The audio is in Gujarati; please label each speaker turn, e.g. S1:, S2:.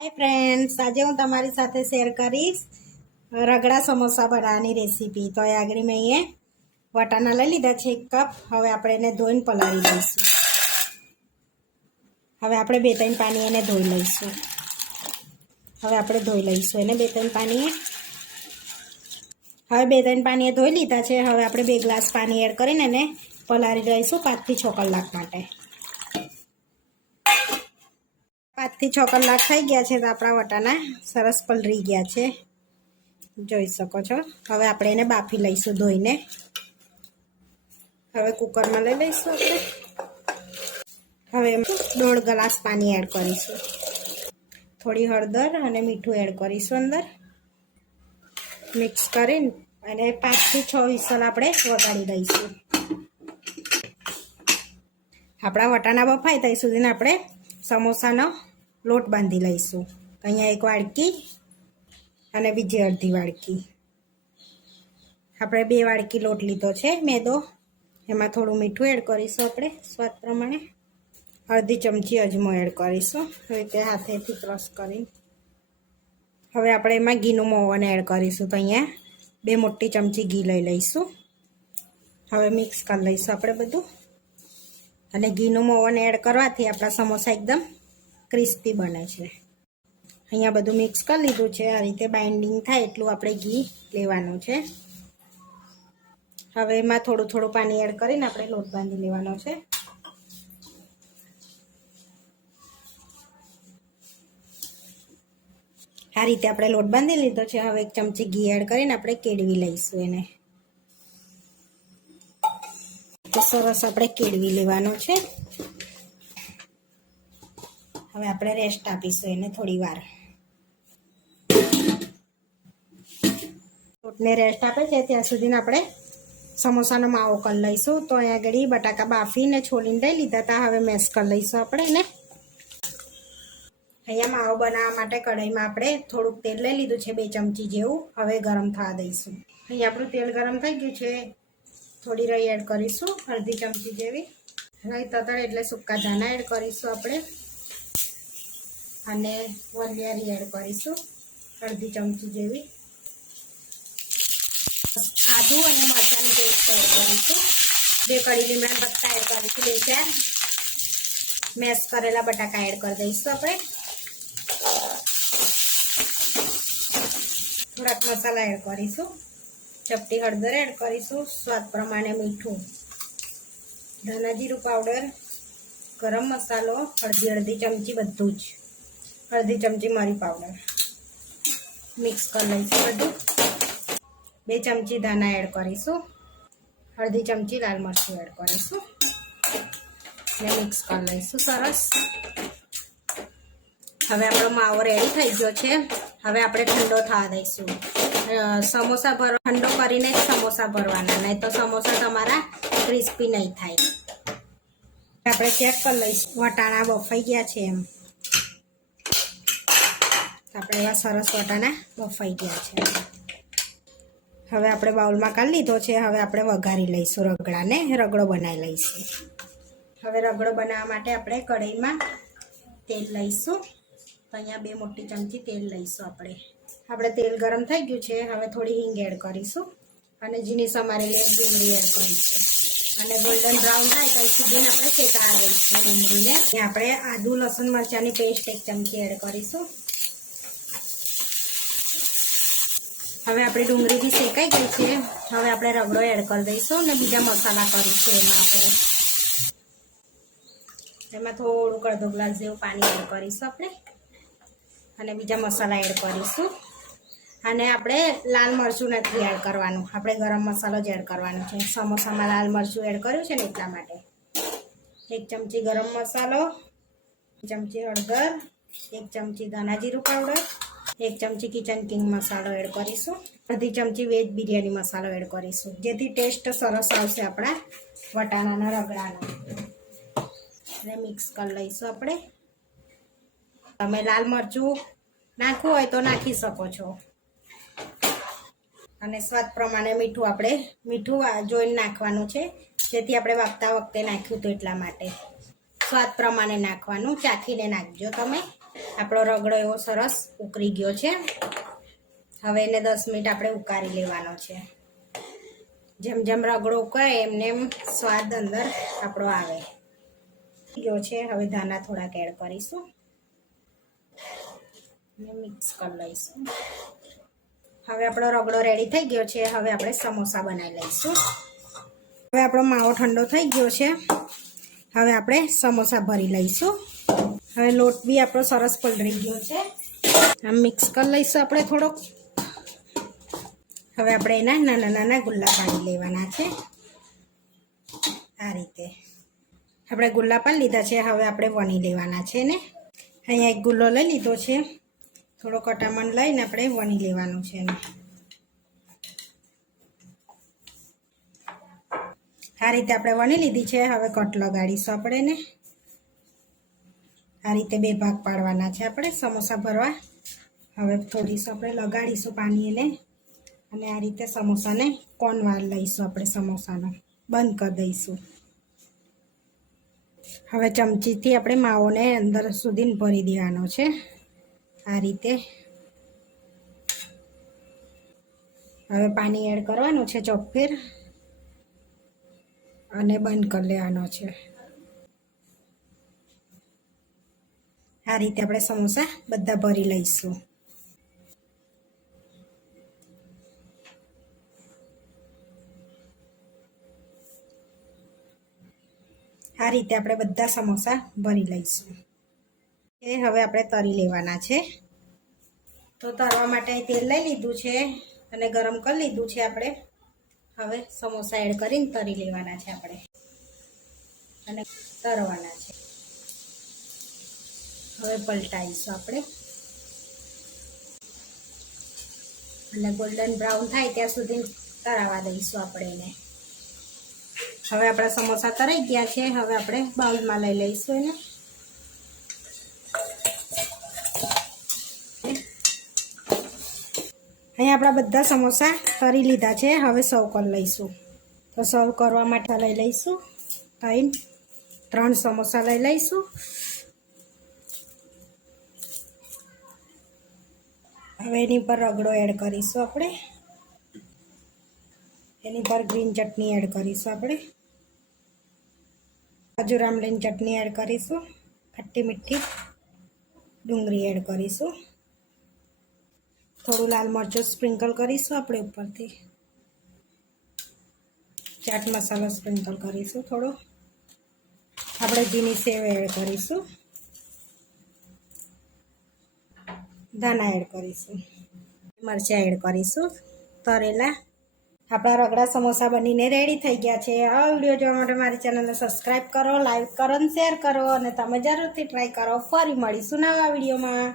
S1: હાય ફ્રેન્ડ્સ આજે હું તમારી સાથે શેર કરીશ રગડા સમોસા બનાવવાની રેસીપી તો એ આગળ મેં અહીંયા વટાણા લઈ લીધા છે એક કપ હવે આપણે એને ધોઈને પલાળી લઈશું. હવે આપણે બે ત્રણ પાણી એને ધોઈ લઈશું. હવે આપણે ધોઈ લઈશું એને બે ત્રણ પાણીએ હવે બે ત્રણ પાણીએ ધોઈ લીધા છે. હવે આપણે બે ગ્લાસ પાણી એડ કરીને એને પલાળી લઈશું પાંચથી છ કલાક માટે. પાંચથી છ કલાક થઈ ગયા છે તો આપણા વટાણા સરસ પલરી ગયા છે. જોઈ શકો છો. હવે આપણે એને બાફી લઈશું ધોઈને. હવે કુકરમાં લઈ લઈશું આપણે. હવે દોઢ ગ્લાસ પાણી એડ કરીશું. થોડી હળદર અને મીઠું એડ કરીશું અંદર. મિક્સ કરીને અને પાંચથી છ વિસલ આપણે વગાડી દઈશું. આપણા વટાણા બફાય ત્યાં સુધીને આપણે સમોસાનો લોટ બાંધી લઈશું. અહીંયા એક વાડકી અને બીજી અડધી વાડકી. આપણે બે વાડકી લોટ લીધો છે, મેદો. એમાં થોડું મીઠું એડ કરીશું આપણે, સ્વાદ પ્રમાણે. અડધી ચમચી અજમો એડ કરીશું, હવે તે હાથેથી ક્રશ કરી. હવે આપણે એમાં ઘીનું મોવન એડ કરીશું તો અહીંયા બે મોટી ચમચી ઘી લઈ લઈશું. હવે મિક્સ કરી લઈશું આપણે બધું. અને ઘીનું મોવન એડ કરવાથી આપણા સમોસા એકદમ ક્રિસ્પી બને છે. અહીંયા બધું મિક્સ કરી લીધું છે. આ રીતે બાઇન્ડિંગ થાય એટલું આપણે ઘી લેવાનું છે. હવે એમાં થોડું થોડું પાણી એડ કરીને આપણે લોટ બાંધી લેવાનો છે. આ રીતે આપણે લોટ બાંધી લીધો છે. હવે એક ચમચી ઘી એડ કરીને આપણે કેળવી લઈશું એને. સરસ આપણે કેળવી લેવાનો છે. હવે આપણે રેસ્ટ આપીશું એને થોડી વાર. લોટને રેસ્ટ આપે છે, ત્યાં સુધીને આપણે સમોસાનો માવો કરી લઈશું. તો અહીંયા આગળ બટાકા બાફીને છોલીને લઈ લીધા હતા. હવે મેશ કરી લઈશું આપણે એને. અહીંયા માવો બનાવવા માટે કઢાઈમાં આપણે થોડુંક તેલ લઈ લીધું છે, બે ચમચી જેવું. હવે ગરમ થવા દઈશું. અહીંયા આપણું તેલ ગરમ થઈ ગયું છે. થોડી રહી એડ કરીશું, અડધી ચમચી જેવી. રહી તતળ એટલે સૂકા ધાણા એડ કરીશું આપણે. અને વલિયારી એડ કરીશું, અડધી ચમચી જેવી. આદુ અને મરચાંની પેસ્ટ એડ કરીશું. બે કડી લીમડા પત્તા એડ કરીશું, બે ચાર. મેશ કરેલા બટાકા એડ કરી દઈશું આપણે. થોડાક મસાલા એડ કરીશું. ચપટી હળદર એડ કરીશું, સ્વાદ પ્રમાણે મીઠું. ધાણા જીરું પાવડર ગરમ મસાલો, અડધી અડધી ચમચી બધું જ. અડધી ચમચી મરી પાવડર મિક્સ કરી લઈશું બધું. બે ચમચી ધાણા એડ કરીશું. અડધી ચમચી લાલ મરચું એડ કરીશું. ને મિક્સ કરી લઈશું સરસ. હવે આપણો માવો રેડી થઈ ગયો છે. હવે આપણે ઠંડો થવા દઈશું. સમોસા ભર, ઠંડો કરીને જ સમોસા ભરવાના, નહીં તો સમોસા તમારા ક્રિસ્પી નહીં થાય. આપણે ચેક કરી લઈશું. વટાણા બફાઈ ગયા છે એમ. આપણે એવા સરસ વટાણા બફાઈ ગયા છે. હવે આપણે બાઉલમાં કાઢી લીધો છે. હવે આપણે વઘારી લઈશું રગડાને. રગડો બનાવી લઈશું. હવે રગડો બનાવવા માટે આપણે કઢાઈમાં તેલ લઈશું. તો અહીંયા બે મોટી ચમચી તેલ લઈશું આપણે. આપણે તેલ ગરમ થઈ ગયું છે. હવે થોડી હિંગ એડ કરીશું. અને ઝીણી સમારેલી ડુંગળી એડ કરીશું. અને ગોલ્ડન બ્રાઉન થાય ત્યાં સુધી આપણે શેકા દઈશું ડુંગળીને. આપણે આદુ, લસણ, મરચાંની પેસ્ટ એક ચમચી એડ કરીશું. હવે આપણી ડુંગળી શેકાઈ ગઈ છે. હવે આપણે રગડો એડ કરી દઈશું અને બીજા મસાલા કરીશું એમાં આપણે. એમાં થોડુંક અડધો ગ્લાસ જેવું પાણી એડ કરીશું આપણે. અને બીજા મસાલા એડ કરીશું. અને આપણે લાલ મરચું નથી એડ કરવાનું. આપણે ગરમ મસાલો જ એડ કરવાનો છે. સમોસામાં લાલ મરચું એડ કર્યું છે ને એટલા માટે. એક ચમચી ગરમ મસાલો ચમચી હળદર, એક ચમચી ધાણા જીરું પાવડર એક ચમચી કિચન કિંગ મસાલો એડ કરીશું. અડધી ચમચી વેજ બિરયાની મસાલો એડ કરીશું. જેથી ટેસ્ટ સરસ આવશે આપણા વટાણાના રગડાનો. અને મિક્સ કરી લઈશું આપણે. તમે લાલ મરચું નાખવું હોય તો નાખી શકો છો. અને સ્વાદ પ્રમાણે મીઠું આપણે, મીઠું જોઈને નાખવાનું છે. જેથી આપણે વાગતા વખતે નાખ્યું હતું એટલા માટે. સ્વાદ પ્રમાણે નાખવાનું. ચાખીને નાખજો તમે. આપણો રગડો એવો સરસ ઉકળી ગયો છે. હવે એને દસ મિનિટ આપણે ઉકાળી લેવાનો છે. જેમ જેમ રગડો ઉકાય એમને એમ સ્વાદ અંદર આપણો આવે. ગયો છે. હવે ધાના થોડાક એડ કરીશું. મિક્સ કરી લઈશું. હવે આપણો રગડો રેડી થઈ ગયો છે. હવે આપણે સમોસા બનાવી લઈશું. હવે આપણો માવો ઠંડો થઈ ગયો છે. હવે આપણે સમોસા ભરી લઈશું. હવે લોટ બી આપણો સરસ પલળી ગયો છે. આમ મિક્સ કરી લઈશું આપણે થોડોક. હવે આપણે એના નાના નાના ગુલ્લા પાડી લેવાના છે. આ રીતે. આપણે ગુલ્લા પાડી લીધા છે, હવે આપણે વણી લેવાના છે ને અહીંયા એક ગુલ્લો લઈ લીધો છે. થોડો કટામણ લઈને આપણે વણી લેવાનું છે એને. આ રીતે આપણે વણી લીધી છે, હવે કટ લગાડીશું આપણે ને આ રીતે બે ભાગ પાડવાના છે આપણે. સમોસા ભરવા. હવે થોડીશું આપણે લગાડીશું પાણી એને અને આ રીતે સમોસાને કોનવાર લઈશું આપણે સમોસાનો. બંધ કરી દઈશું. હવે ચમચીથી આપણે માવોને અંદર સુધી ભરી દેવાનો છે. આ રીતે. હવે પાણી એડ કરવાનું છે ચોખ્ફેર અને બંધ કરી લેવાનો છે. આ રીતે આપણે સમોસા બધા ભરી લઈશું. આ રીતે આપણે બધા સમોસા ભરી લઈશું. એ હવે આપણે તરી લેવાના છે. તો તરવા માટે તેલ લઈ લીધું છે અને ગરમ કરી લીધું છે આપણે. હવે સમોસા એડ કરીને તરી લેવાના છે આપણે. અને તરવાના છે. હવે પલટાવીશું આપણે. અને ગોલ્ડન બ્રાઉન થાય ત્યાં સુધી તરાવા દઈશું આપણે એને. હવે આપણા સમોસા તરાઈ ગયા છે. હવે આપણે બાઉલમાં લઈ લઈશું એને. અહીંયા આપણા બધા સમોસા તરી લીધા છે. હવે સર્વ કરી લઈશું. તો સર્વ કરવા માટે લઈ લઈશું. ત્રણ ત્રણ સમોસા લઈ લઈશું. હવે એની પર રગડો એડ કરીશું આપણે. એની પર ગ્રીન ચટણી એડ કરીશું આપણે. કાજુ રામલીન ચટણી એડ કરીશું. ખટ્ટી મીઠી ડુંગળી એડ કરીશું. થોડું લાલ મરચું સ્પ્રિંકલ કરીશું આપણે ઉપરથી. ચાટ મસાલો સ્પ્રિંકલ કરીશું થોડો. આપણે ઘીની સેવ એડ કરીશું. ધાણા એડ કરીશું. મરચાં એડ કરીશું. તરેલા. આપણા રગડા સમોસા બનીને રેડી થઈ ગયા છે. આ વીડિયો જોવા માટે મારી ચેનલને સબસ્ક્રાઈબ કરો લાઈક કરો અને શેર કરો અને તમે જરૂરથી ટ્રાય કરો. ફરી મળીશું નવા વિડીયોમાં